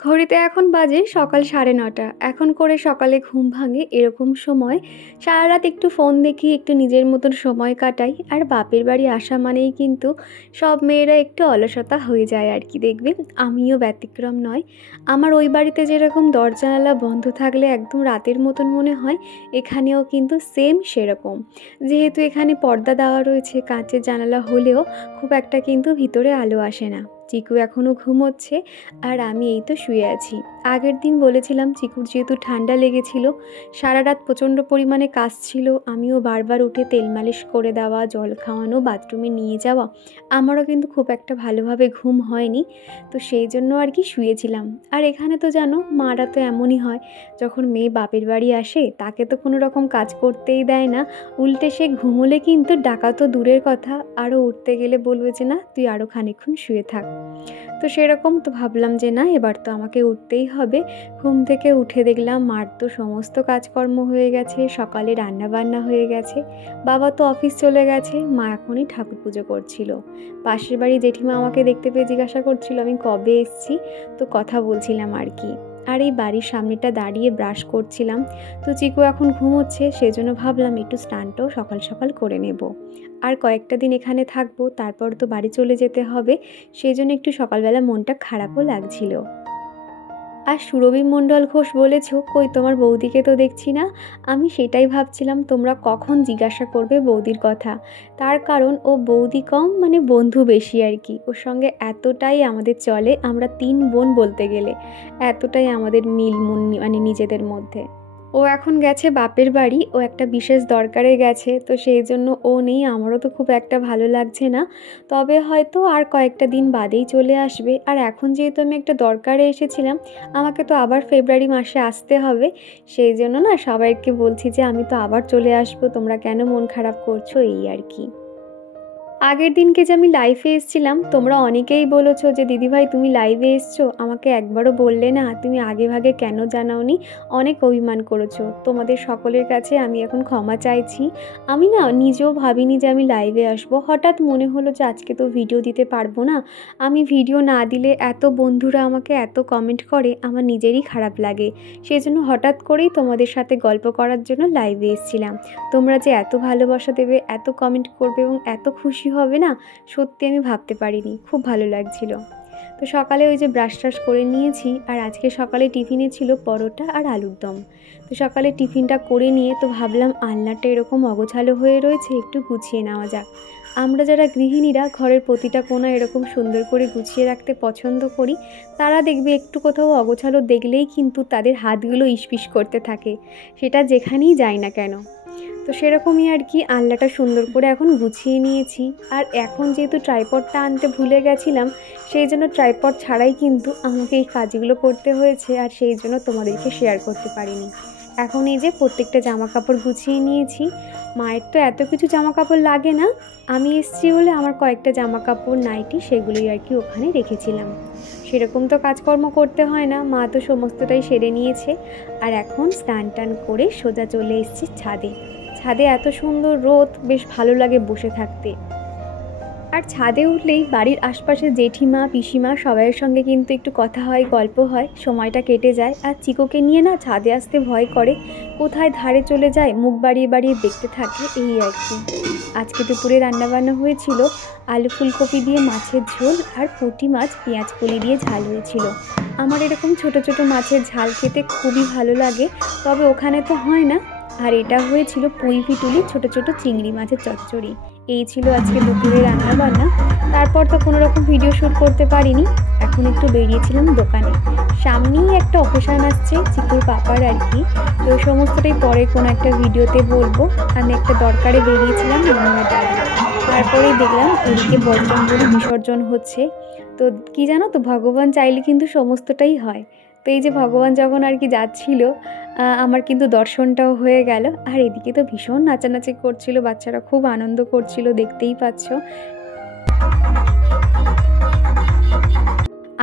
ঘড়িতে এখন বাজে সকাল ৯:৩০। এখন করে সকালে ঘুম ভাঙে এরকম সময় সারারাত একটু ফোন দেখি, একটু নিজের মতন সময় কাটাই। আর বাপের বাড়ি আসা মানেই কিন্তু সব মেয়েরা একটু অলসতা হয়ে যায় আর কি, দেখবে আমিও ব্যতিক্রম নয়। আমার ওই বাড়িতে যেরকম দরজা জানালা বন্ধ থাকলে একদম রাতের মতন মনে হয়, এখানেও কিন্তু সেম সেরকম। যেহেতু এখানে পর্দা দেওয়া রয়েছে, কাঁচের জানালা হলেও খুব একটা কিন্তু ভিতরে আলো আসে না। চিকু এখনও ঘুমোচ্ছে আর আমি এই তো শুয়ে আছি। আগের দিন বলেছিলাম চিকুর যেহেতু ঠান্ডা লেগেছিল, সারা রাত প্রচণ্ড পরিমাণে কাজ ছিল, আমিও বারবার উঠে তেল মালিশ করে দেওয়া, জল খাওয়ানো, বাথরুমে নিয়ে যাওয়া, আমারও কিন্তু খুব একটা ভালোভাবে ঘুম হয়নি। তো সেই জন্য আর কি শুয়েছিলাম। আর এখানে তো জানো মারা তো এমনই হয়, যখন মেয়ে বাপের বাড়ি আসে তাকে তো কোনো রকম কাজ করতেই দেয় না। উল্টে সে ঘুমোলে কিন্তু ডাকা তো দূরের কথা, আরও উঠতে গেলে বলবে যে না তুই আরও খানিকক্ষণ শুয়ে থাক। তো সেরকম তো ভাবলাম যে না এবার তো আমাকে উঠতেই হবে। ঘুম থেকে উঠে দেখলাম মার তো সমস্ত কাজকর্ম হয়ে গেছে, সকালে রান্না বান্না হয়ে গেছে, বাবা তো অফিস চলে গেছে, মা এখনই ঠাকুর পুজো করছিল। পাশের বাড়ি জেঠিমা আমাকে দেখতে পেয়ে জিজ্ঞাসা করছিল আমি কবে এসছি, তো কথা বলছিলাম আর কি। আর এই বাড়ির সামনেটা দাঁড়িয়ে ব্রাশ করছিলাম। তো চিকু এখন ঘুমোচ্ছে, সেজন্য ভাবলাম একটু স্নানটাও সকাল সকাল করে নেব। আর কয়েকটা দিন এখানে থাকবো, তারপর তো বাড়ি চলে যেতে হবে, সেই জন্য একটু সকালবেলা মনটা খারাপও লাগছিল। আর সুরভি মণ্ডল ঘোষ বলেছ কই তোমার বৌদিকে তো দেখছি না। আমি সেটাই ভাবছিলাম তোমরা কখন জিজ্ঞাসা করবে বৌদির কথা। তার কারণ ও বৌদি কম মানে বন্ধু বেশি আর কি, ওর সঙ্গে এতটাই আমাদের চলে, আমরা 3 বোন বলতে গেলে, এতটাই আমাদের মিল মানে নিজেদের মধ্যে। ও এখন গেছে বাপের বাড়ি, ও একটা বিশেষ দরকারে গেছে, তো সেই জন্য ও নেই, আমারও তো খুব একটা ভালো লাগছে না। তবে হয়তো আর কয়েকটা দিন বাদেই চলে আসবে। আর এখন যেহেতু আমি একটা দরকারে এসেছিলাম, আমাকে তো আবার ফেব্রুয়ারি মাসে আসতে হবে, সেই জন্য না সবাইকে বলছি যে আমি তো আবার চলে আসবো, তোমরা কেন মন খারাপ করছো, এই আর কি। আগের দিনকে যে আমি লাইভে এসেছিলাম, তোমরা অনেকেই বলেছো যে দিদিভাই তুমি লাইভে এসছো, আমাকে একবারও বললে না, তুমি আগে ভাগে কেন জানাওনি, অনেক অভিমান করেছো। তোমাদের সকলের কাছে আমি এখন ক্ষমা চাইছি। আমি না নিজেও ভাবিনি যে আমি লাইভে আসবো, হঠাৎ মনে হলো যে আজকে তো ভিডিও দিতে পারবো না। আমি ভিডিও না দিলে এত বন্ধুরা আমাকে এত কমেন্ট করে, আমার নিজেরই খারাপ লাগে। সেই জন্য হঠাৎ করেই তোমাদের সাথে গল্প করার জন্য লাইভে এসেছিলাম। তোমরা যে এত ভালোবাসা দেবে, এত কমেন্ট করবে এবং এত খুশি হবে না, সত্যি আমি ভাবতে পারিনি, খুব ভালো লাগছিল। তো সকালে ওই যে ব্রাশ ট্রাশ করে নিয়েছি, আর আজকে সকালে টিফিনে ছিল পরোটা আর আলুর দম। তো সকালে টিফিনটা করে নিয়ে তো ভাবলাম আলনাটা এরকম অগোছালো হয়ে রয়েছে, একটু গুছিয়ে নেওয়া যাক। আমরা যারা গৃহিণীরা ঘরের প্রতিটা কোণা এরকম সুন্দর করে গুছিয়ে রাখতে পছন্দ করি, তারা দেখবে একটু কোথাও অগোছালো দেখলেই কিন্তু তাদের হাতগুলো ইশপিশ করতে থাকে, সেটা যেখানেই যায় না কেন। তো সেরকমই আর কি আলনাটা সুন্দর করে এখন গুছিয়ে নিয়েছি। আর এখন যেহেতু ট্রাইপডটা আনতে ভুলে গেছিলাম, সেই জন্য ট্রাইপড ছাড়াই কিন্তু আমাকে এই কাজগুলো করতে হয়েছে, আর সেই জন্য তোমাদেরকে শেয়ার করতে পারিনি। এখন এই যে প্রত্যেকটা জামা কাপড় গুছিয়ে নিয়েছি। মায়ের তো এত কিছু জামা কাপড় লাগে না, আমি এসেছি বলে আমার কয়েকটা জামা কাপড় নাইটি সেগুলোই আর কি ওখানে রেখেছিলাম। সেরকম তো কাজকর্ম করতে হয় না, মা তো সমস্তটাই সেরে নিয়েছে। আর এখন স্নান টান করে সোজা চলে এসেছি ছাদে। ছাদে এত সুন্দর রোদ, বেশ ভালো লাগে বসে থাকতে। আর ছাদে উঠলেই বাড়ির আশপাশে জেঠিমা পিসিমা সবাইয়ের সঙ্গে কিন্তু একটু কথা হয়, গল্প হয়, সময়টা কেটে যায়। আর চিকোকে নিয়ে না ছাদে আসতে ভয় করে, কোথায় ধারে চলে যায়, মুখ বাড়িয়ে বাড়িয়ে দেখতে থাকে, এই আর কি। আজকে দুপুরে রান্নাবান্না হয়েছিল আলু ফুলকপি দিয়ে মাছের ঝোল, আর পুঁটি মাছ পেঁয়াজ কলি দিয়ে ঝাল হয়েছিল। আমার এরকম ছোট ছোট মাছের ঝাল খেতে খুবই ভালো লাগে, তবে ওখানে তো হয় না। আর এটা হয়েছিল পুঁই পিটুলি ছোট ছোট চিংড়ি মাছের চচ্চড়ি। এই ছিল আজকে দুপুরে রান্না বান্না। তারপর তো কোনো রকম ভিডিও শ্যুট করতে পারিনি। এখন একটু বেরিয়েছিলাম দোকানে, সামনেই একটা অকেশন আসছে চিকুর পাপার আর কি, তো সমস্তটাই পরে কোনো একটা ভিডিওতে বলবো। আমি একটা দরকারে বেরিয়েছিলাম রান্নার ডালে, তারপরেই দেখলাম ওদিকে বজরঙ্গবলী বিসর্জন হচ্ছে। তো কি জানো তো, ভগবান চাইলে কিন্তু সমস্তটাই হয়। তো এই যে ভগবান যখন আর কি যাচ্ছিল, আমার কিন্তু দর্শনটাও হয়ে গেল। আর এদিকে তো ভীষণ নাচানাচি করছিল, বাচ্চারা খুব আনন্দ করছিল, দেখতেই পাচ্ছ।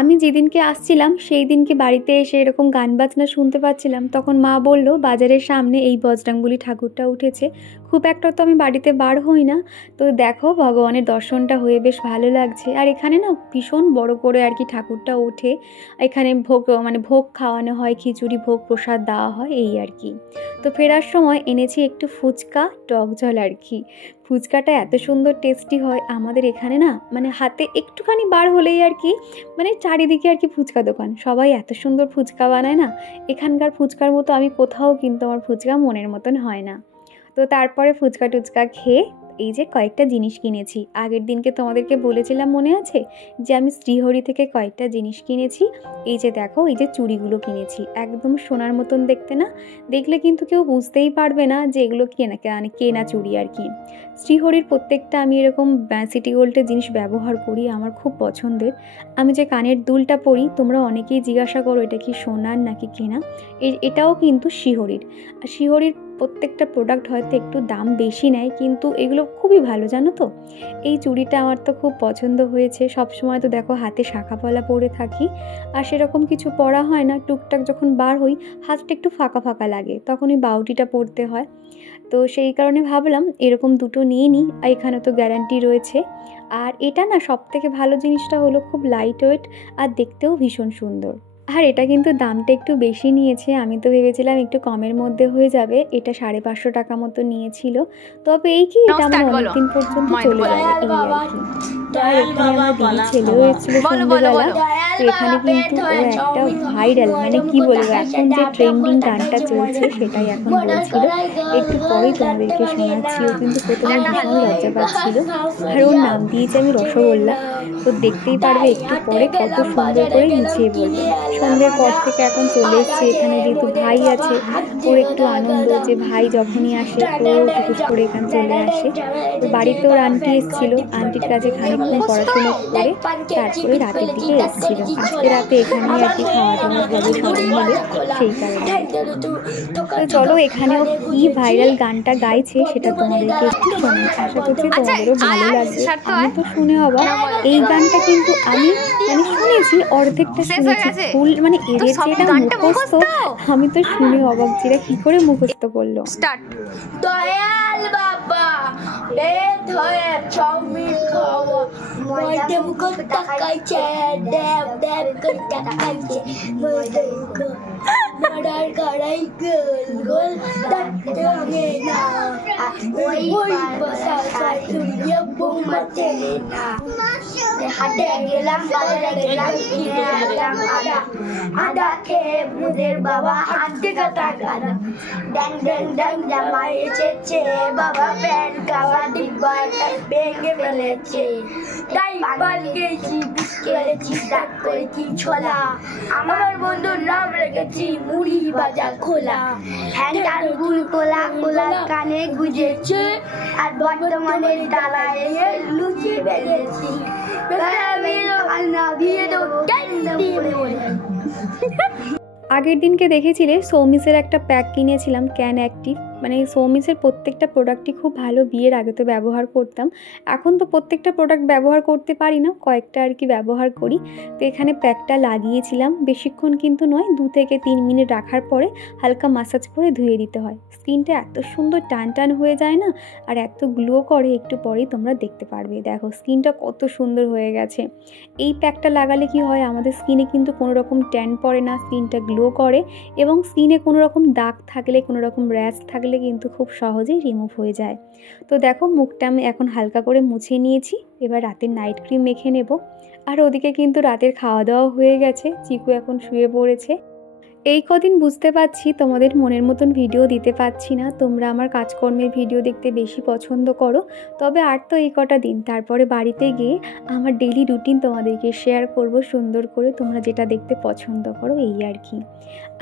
আমি যেদিনকে আসছিলাম সেই দিনকে বাড়িতে এসে এরকম গান বাজনা শুনতে পাচ্ছিলাম, তখন মা বলল বাজারের সামনে এই বজরংবলী ঠাকুরটা উঠেছে। খুব একটা তো আমি বাড়িতে বার হই না, তো দেখো ভগবানের দর্শনটা হয়ে বেশ ভালো লাগছে। আর এখানে না ভীষণ বড় করে আর কি ঠাকুরটা ওঠে, এখানে ভোগ খাওয়ানো হয়, খিচুড়ি ভোগ প্রসাদ দেওয়া হয় এই আর কি। তো ফেরার সময় এনেছি একটু ফুচকা টক জল আর কি। ফুচকাটা এত সুন্দর টেস্টি হয় আমাদের এখানে না, মানে হাতে একটুখানি বার হলেই আর কি মানে চারিদিকে আর কি ফুচকা দোকান, সবাই এত সুন্দর ফুচকা বানায় না, এখানকার ফুচকার মতো আমি কোথাও কিন্তু আমার ফুচকা মনের মতন হয় না। তো তারপরে ফুচকা টুচকা খেয়ে এই যে কয়েকটা জিনিস কিনেছি। আগের দিনকে তোমাদেরকে বলেছিলাম মনে আছে যে আমি শ্রীহরি থেকে কয়েকটা জিনিস কিনেছি। এই যে দেখো, এই যে চুড়িগুলো কিনেছি, একদম সোনার মতন দেখতে না, দেখলে কিন্তু কেউ বুঝতেই পারবে না যে এগুলো কেনা চুড়ি আর কি। শ্রীহরির প্রত্যেকটা আমি এরকম সিটি গোল্ডের জিনিস ব্যবহার করি, আমার খুব পছন্দের। আমি যে কানের দুলটা পরি, তোমরা অনেকেই জিজ্ঞাসা করো এটা কি সোনার নাকি কেনা, এটাও কিন্তু শ্রীহরির। আর শ্রীহরির প্রত্যেকটা প্রোডাক্ট হয়তো একটু দাম বেশি নেয়, কিন্তু এগুলো খুবই ভালো জানো তো। এই চুড়িটা আমার তো খুব পছন্দ হয়েছে, সবসময় তো দেখো হাতে শাঁখা পলা পরে থাকি, আর সেরকম কিছু পরা হয় না, টুকটাক যখন বার হই হাতটা একটু ফাঁকা ফাঁকা লাগে, তখন ওই বাউটিটা পরতে হয়। তো সেই কারণে ভাবলাম এরকম দুটো নিয়ে নিই, আর এখানে তো গ্যারান্টি রয়েছে। আর এটা না সবথেকে ভালো জিনিসটা হলো খুব লাইট ওয়েট আর দেখতেও ভীষণ সুন্দর। আর এটা কিন্তু দামটা একটু বেশি নিয়েছে, আমি তো ভেবেছিলাম একটু কমের মধ্যে হয়ে যাবে, এটা 550 টাকা মতো নিয়েছিল। তবে এই কি এটা আমার অনেকদিন পর্যন্ত চলে যাবে এই আর কি। আর এখানে আমার দিদি ছেলেও এসেছিল সন্ধ্যেবেলা, তো এখানে কিন্তু ও একটা ভাইরাল মানে কি বলবো, এখন যে ট্রেন্ডিং গানটা চলছে সেটাই এখন বলছিল, একটু পরেই তোমাদেরকে শোনাচ্ছি। ও কিন্তু প্রথমে ভীষণ লজ্জা পাচ্ছিল, আর ওর নাম দিয়েছে আমি রসগোল্লা। তো দেখতেই পারবে একটু পরে কত সুন্দর করে গুছিয়ে বলবে। সন্ধ্যের পর থেকে এখন চলে এসছে এখানে, যেহেতু ভাই আছে ওর একটু আনন্দ যে ভাই যখনই আসে ও টুকুস করে এখানে চলে আসে। তো বাড়িতে ওর আন্টি এসেছিল, আন্টির কাছে খানিকক্ষণ পড়াশুনো করে তারপরে রাতের দিকে এসেছিল। আজকে রাতে এখানেই আর কি খাওয়া দাওয়া হবে সবাই মিলে, সেই কারণে। তো চলো এখানেও কি ভাইরাল গানটা গাইছে সেটা তোমাদেরকে একটু শোনাই, আশা করছি তোমাদেরও ভালো লাগবে। আমি তো শুনে অবাক, এই গানটা কিন্তু আমি মানে শুনেছি, অর্ধেকটা শুনেছি, ফুল মানে এদের যেটা মুখস্থ আমি তো শুনে অবাক, যেটা কি করে মুখস্থ করলো। দয়াল বাবা পেট হয়ে চাউমিন খাওয়া ময়দা মুখ তাকাইছে দেব দেব করে তাকাইছে ময়দা মুখ নড়ার গাড়াই গোল গোল তাতে হবে না ওই বাসা সাইয়া বৌমাতে না হাটে গেলাম বাজারে গেলাম কিনে আনলাম আদা আদা খেয়ে মুদের বাবা হাঁটতে কথা কাদা ড্যাং ড্যাং ড্যাং জামাই এসেছে বাবা প্যান্ট কাওয়া ডিব্বা ভেঙে ফেলেছে তাই পালিয়েছি বিস্কেলেছি দাঁত করেছি ছোলা আমার বন্ধুর নাম রেখেছি মুড়ি বাজার খোলা হ্যান্ডার গুল কোলা কোলা কানে গুজেছে আর বর্তমানে ডালায় লুচি বেড়েছি আগের দিনকে দেখেছিলে সৌমিসের একটা প্যাক কিনেছিলাম ক্যান অ্যাক্টিভ, মানে সৌমিসের প্রত্যেকটা প্রোডাক্টই খুব ভালো, বিয়ের আগে তো ব্যবহার করতাম, এখন তো প্রত্যেকটা প্রোডাক্ট ব্যবহার করতে পারি না, কয়েকটা আর কি ব্যবহার করি। তো এখানে প্যাকটা লাগিয়েছিলাম, বেশিক্ষণ কিন্তু নয়, 2 থেকে 3 মিনিট রাখার পরে হালকা মাসাজ করে ধুয়ে দিতে হয়। স্কিনটা এত সুন্দর টান টান হয়ে যায় না, আর এত গ্লো করে, একটু পরেই তোমরা দেখতে পারবে। দেখো স্কিনটা কত সুন্দর হয়ে গেছে। এই প্যাকটা লাগালে কি হয়, আমাদের স্কিনে কিন্তু কোনো রকম ট্যান পড়ে না, স্কিনটা গ্লো করে, এবং স্কিনে কোনো রকম দাগ থাকলে, কোনো রকম র্যাশ থাকলে কিন্তু খুব সহজেই রিমুভ হয়ে যায়। তো দেখো মুখটা আমি এখন হালকা করে মুছে নিয়েছি, এবার রাতের নাইট ক্রিম মেখে নেব। আর ওদিকে কিন্তু রাতের খাওয়া দাওয়া হয়ে গেছে, চিকু এখন শুয়ে পড়েছে। এই কদিন বুঝতে পারছি তোমাদের মনের মতন ভিডিও দিতে পারছি না, তোমরা আমার কাজকর্মের ভিডিও দেখতে বেশি পছন্দ করো। তবে আর তো এই কটা দিন, তারপরে বাড়িতে গিয়ে আমার ডেইলি রুটিন তোমাদেরকে শেয়ার করব সুন্দর করে, তোমরা যেটা দেখতে পছন্দ করো এই আর কি।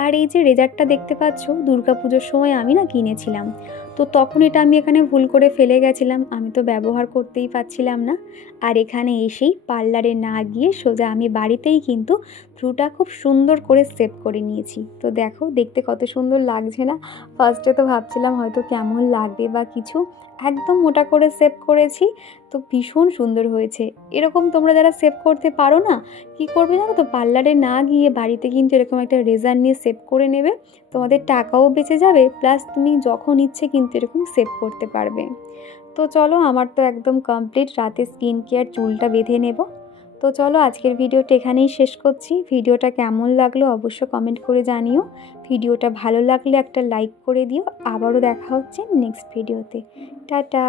আর এই যে রেজারটা দেখতে পাচ্ছ, দুর্গাপুজোর সময় আমি না কিনেছিলাম, তো তখন এটা আমি এখানে ভুল করে ফেলে গেছিলাম, আমি তো ব্যবহার করতেই পারছিলাম না। আর এখানে এসেই পার্লারে না গিয়ে সোজা আমি বাড়িতেই কিন্তু ভ্রুটা খুব সুন্দর করে সেভ করে নিয়েছি। নিয়েছি। তো দেখো দেখতে কত সুন্দর লাগছে না? ফার্স্টে তো ভাবছিলাম হয়তো কেমন লাগবে বা কিছু, একদম মোটা করে শেভ করেছি, তো ভীষণ সুন্দর হয়েছে। এরকম তোমরা যারা শেভ করতে পারো না, কি করবে জানো তো, পার্লারে না গিয়ে বাড়িতে কিন্তু এরকম একটা রেজার নিয়ে শেভ করে নেবে, তোমাদের টাকাও বেঁচে যাবে, প্লাস তুমি যখন ইচ্ছে কিন্তু এরকম শেভ করতে পারবে। তো চলো, আমার তো একদম কমপ্লিট, রাতে স্কিন কেয়ার, চুলটা বেঁধে নেব। তো চলো আজকের ভিডিওটা এখানেই শেষ করছি। ভিডিওটা কেমন লাগলো অবশ্য কমেন্ট করে জানিও। ভিডিওটা ভালো লাগলে একটা লাইক করে দিও। আবারও দেখা হচ্ছে নেক্সট ভিডিওতে। টাটা।